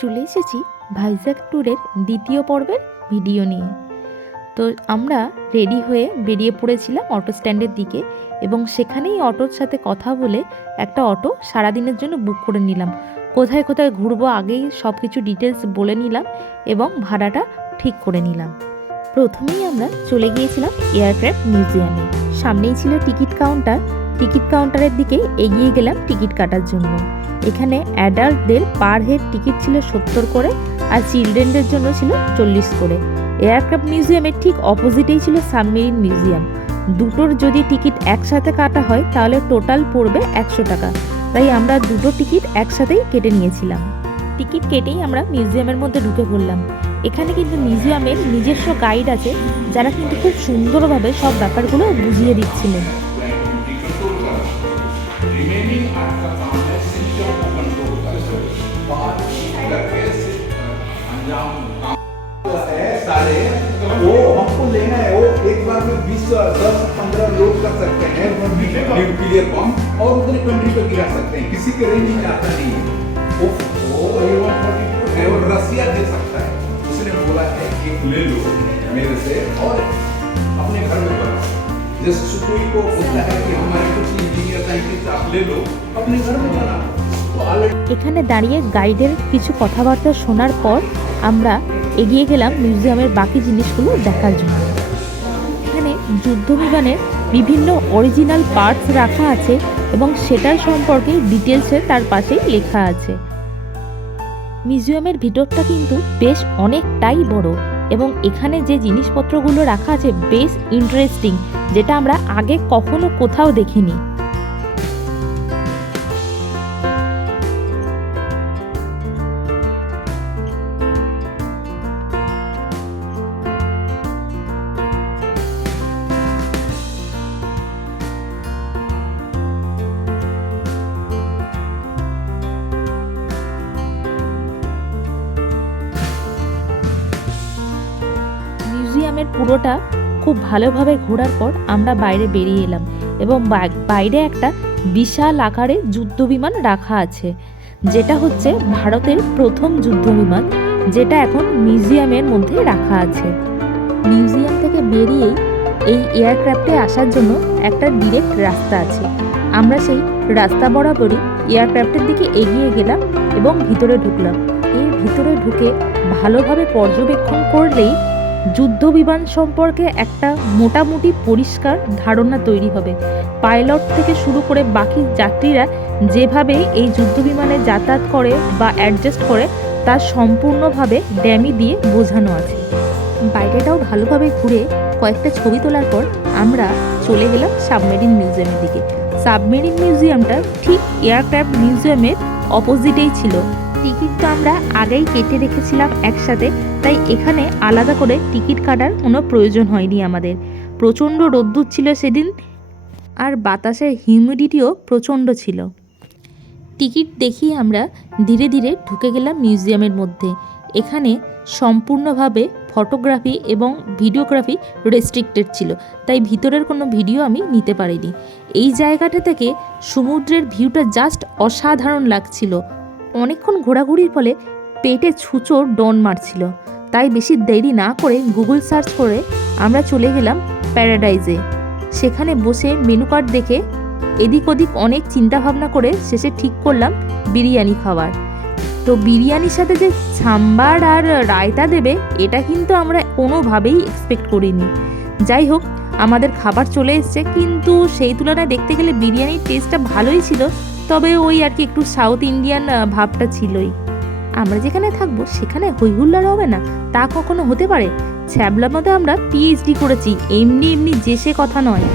চলে এসেছি ভাইজ্যাক ট্যুরের দ্বিতীয় পর্বের ভিডিও নিয়ে। তো আমরা রেডি হয়ে বেরিয়ে পড়েছিলাম অটো স্ট্যান্ডের দিকে এবং সেখানেই অটোর সাথে কথা বলে একটা অটো সারাদিনের জন্য বুক করে নিলাম। কোথায় কোথায় ঘুরবো আগেই সব কিছু ডিটেলস বলে নিলাম এবং ভাড়াটা ঠিক করে নিলাম। প্রথমেই আমরা চলে গিয়েছিলাম এয়ারক্রাফট মিউজিয়ামে। সামনেই ছিল টিকিট কাউন্টার। টিকিট কাউন্টারের দিকে এগিয়ে গেলাম টিকিট কাটার জন্য। এখানে অ্যাডাল্টদের পার হেড টিকিট ছিল 70 করে আর চিলড্রেনদের জন্য ছিল 40 করে। এয়ারক্রাফট মিউজিয়ামের ঠিক অপোজিটেই ছিল সাবমেরিন মিউজিয়াম। দুটোর যদি টিকিট একসাথে কাটা হয় তাহলে টোটাল পড়বে 100 টাকা। তাই আমরা দুটো টিকিট একসাথেই কেটে নিয়েছিলাম। টিকিট কেটেই আমরা মিউজিয়ামের মধ্যে ঢুকে পড়লাম। এখানে কিন্তু মিউজিয়ামের নিজস্ব গাইড আছে যারা কিন্তু খুব সুন্দরভাবে সব ব্যাপারগুলো বুঝিয়ে দিচ্ছিলেন। वो हमको लेना है, वो एक बार में 20 10-15 लोग कर सकते हैं न्यूक्लियर बम और उतने कंट्री पे गिरा सकते हैं, किसी के रेंज में आता नहीं है। वो A142 रसिया दे सकता है। उसने बोला है कि ले लो मेरे से और अपने घर में बनाओ। जैसे सुखोई को बोलता है कि हमारे कुछ इंजीनियर साइंटिस्ट आप ले लो अपने घर में बनाओ। এখানে দাঁড়িয়ে গাইডের কিছু কথাবার্তা শোনার পর আমরা এগিয়ে গেলাম মিউজিয়ামের বাকি জিনিসগুলো দেখার জন্য। এখানে যুদ্ধ বিমানের বিভিন্ন অরিজিনাল পার্টস রাখা আছে এবং সেটার সম্পর্কে ডিটেলসে তার পাশেই লেখা আছে। মিউজিয়ামের ভিতরটা কিন্তু বেশ অনেকটাই বড় এবং এখানে যে জিনিসপত্রগুলো রাখা আছে বেশ ইন্টারেস্টিং, যেটা আমরা আগে কখনো কোথাও দেখিনি। মিউজিয়ামের পুরোটা খুব ভালোভাবে ঘোরার পর আমরা বাইরে বেরিয়ে এলাম এবং বাইরে একটা বিশাল আকারে যুদ্ধ বিমান রাখা আছে, যেটা হচ্ছে ভারতের প্রথম যুদ্ধ বিমান, যেটা এখন মিউজিয়ামের মধ্যে রাখা আছে। মিউজিয়াম থেকে বেরিয়েই এই এয়ারক্রাফটে আসার জন্য একটা ডিরেক্ট রাস্তা আছে। আমরা সেই রাস্তা বরাবরই এয়ারক্রাফটের দিকে এগিয়ে গেলাম এবং ভিতরে ঢুকলাম। এর ভিতরে ঢুকে ভালোভাবে পর্যবেক্ষণ করলেই যুদ্ধ বিমান সম্পর্কে একটা মোটামুটি পরিষ্কার ধারণা তৈরি হবে। পাইলট থেকে শুরু করে বাকি যাত্রীরা যেভাবে এই যুদ্ধ বিমানে যাতায়াত করে বা অ্যাডজাস্ট করে তা সম্পূর্ণভাবে ড্যামি দিয়ে বোঝানো আছে। বাইরেটাও ভালোভাবে ঘুরে কয়েকটা ছবি তোলার পর আমরা চলে গেলাম সাবমেরিন মিউজিয়ামের দিকে। সাবমেরিন মিউজিয়ামটা ঠিক এয়ারক্রাফট মিউজিয়ামের অপোজিটেই ছিল। টিকিটটা আমরা আগেই কেটে রেখেছিলাম একসাথে, তাই এখানে আলাদা করে টিকিট কাটার কোনো প্রয়োজন হয়নি আমাদের। প্রচণ্ড রোদ্দুর ছিল সেদিন আর বাতাসের হিউমিডিটিও প্রচণ্ড ছিল। টিকিট দেখিয়ে আমরা ধীরে ধীরে ঢুকে গেলাম মিউজিয়ামের মধ্যে। এখানে সম্পূর্ণভাবে ফটোগ্রাফি এবং ভিডিওগ্রাফি রেস্ট্রিক্টেড ছিল, তাই ভিতরের কোনো ভিডিও আমি নিতে পারিনি। এই জায়গাটা থেকে সমুদ্রের ভিউটা জাস্ট অসাধারণ লাগছিল। অনেকক্ষণ ঘোরাঘুরির ফলে পেটে ছুঁচো ডন মারছিল, তাই বেশি দেরি না করে গুগল সার্চ করে আমরা চলে গেলাম প্যারাডাইজে। সেখানে বসে মেনু কার্ড দেখে এদিক ওদিক অনেক চিন্তাভাবনা করে শেষে ঠিক করলাম বিরিয়ানি খাবার। তো বিরিয়ানির সাথে যে সাম্বার আর রায়তা দেবে এটা কিন্তু আমরা কোনোভাবেই এক্সপেক্ট করিনি। যাই হোক, আমাদের খাবার চলে এসছে, কিন্তু সেই তুলনায় দেখতে গেলে বিরিয়ানির টেস্টটা ভালোই ছিল, তবে ওই আর কি একটু সাউথ ইন্ডিয়ান ভাবটা ছিলই। আমরা যেখানে থাকবো সেখানে হইহুল্লার হবে না তা কখনো হতে পারে? ছ্যাবলার মধ্যে আমরা পিএইচডি করেছি, এমনি এমনি যে সে কথা নয়।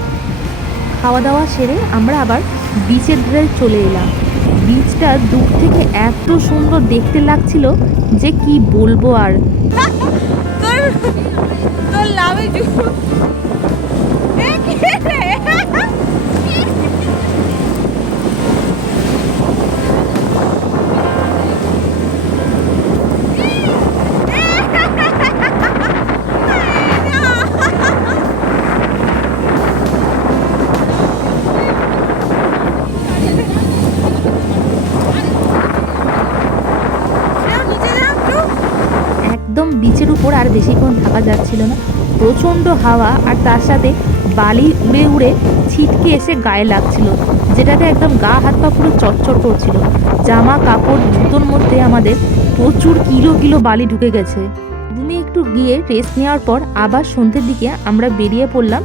খাওয়া দাওয়া সেরে আমরা আবার বিচের ধারে চলে এলাম। বিচটা দূর থেকে এত সুন্দর দেখতে লাগছিল যে কি বলবো আর। বিচের উপর আর বেশিক্ষণ থাকা যাচ্ছিল না। প্রচণ্ড হাওয়া আর তার সাথে বালি উড়ে উড়ে ছিটকে এসে গায়ে লাগছিল, যেটাতে একদম গা হাত পা পুরো চটচট করছিল। জামা কাপড় জুতোর মধ্যে আমাদের প্রচুর কিলো কিলো বালি ঢুকে গেছে। রুমে একটু গিয়ে রেস্ট নেওয়ার পর আবার সন্ধ্যের দিকে আমরা বেরিয়ে পড়লাম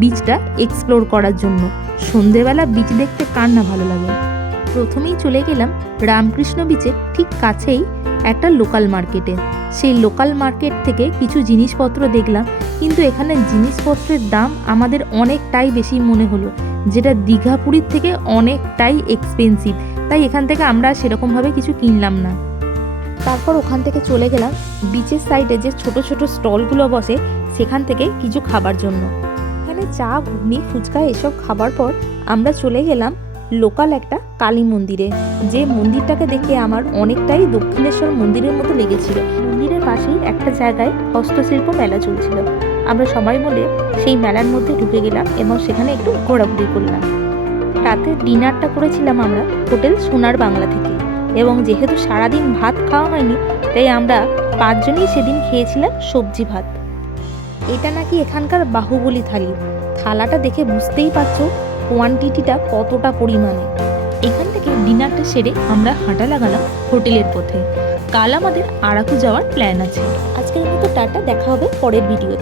বিচটা এক্সপ্লোর করার জন্য। সন্ধেবেলা বিচ দেখতে কার না ভালো লাগে। প্রথমেই চলে গেলাম রামকৃষ্ণ বিচের ঠিক কাছেই একটা লোকাল মার্কেটে। সেই লোকাল মার্কেট থেকে কিছু জিনিসপত্র দেখলাম, কিন্তু এখানে জিনিসপত্রের দাম আমাদের অনেকটাই বেশি মনে হলো, যেটা দীঘা পুরীর থেকে অনেকটাই এক্সপেন্সিভ। তাই এখান থেকে আমরা সেরকমভাবে কিছু কিনলাম না। তারপর ওখান থেকে চলে গেলাম বিচের সাইডে যে ছোট ছোট স্টলগুলো বসে সেখান থেকে কিছু খাবার জন্য। এখানে চা, ঘুগনি, ফুচকা এসব খাবার পর আমরা চলে গেলাম লোকাল একটা কালী মন্দিরে, যে মন্দিরটাকে দেখে আমার অনেকটাই দক্ষিণেশ্বর মন্দিরের মতো লেগেছিল। মন্দিরের পাশেই একটা জায়গায় হস্তশিল্প মেলা চলছিল। আমরা সবাই মিলে সেই মেলার মধ্যে ঢুকে গেলাম এবং সেখানে একটু ঘোরাঘুরি করলাম। রাতে ডিনারটা করেছিলাম আমরা হোটেল সোনার বাংলা থেকে, এবং যেহেতু সারাদিন ভাত খাওয়া হয়নি তাই আমরা 5 জনই সেদিন খেয়েছিলাম সবজি ভাত। এটা নাকি এখানকার বাহুবলী থালি। থালাটা দেখে বুঝতেই পারছো কোয়ান্টিটিটা কতটা পরিমাণে। এখান থেকে ডিনারটা সেরে আমরা হাঁটা লাগালাম হোটেলের পথে। কাল আমাদের আরাকু যাওয়ার প্ল্যান আছে। আজকের মতো টাটা, দেখা হবে পরের ভিডিওতে।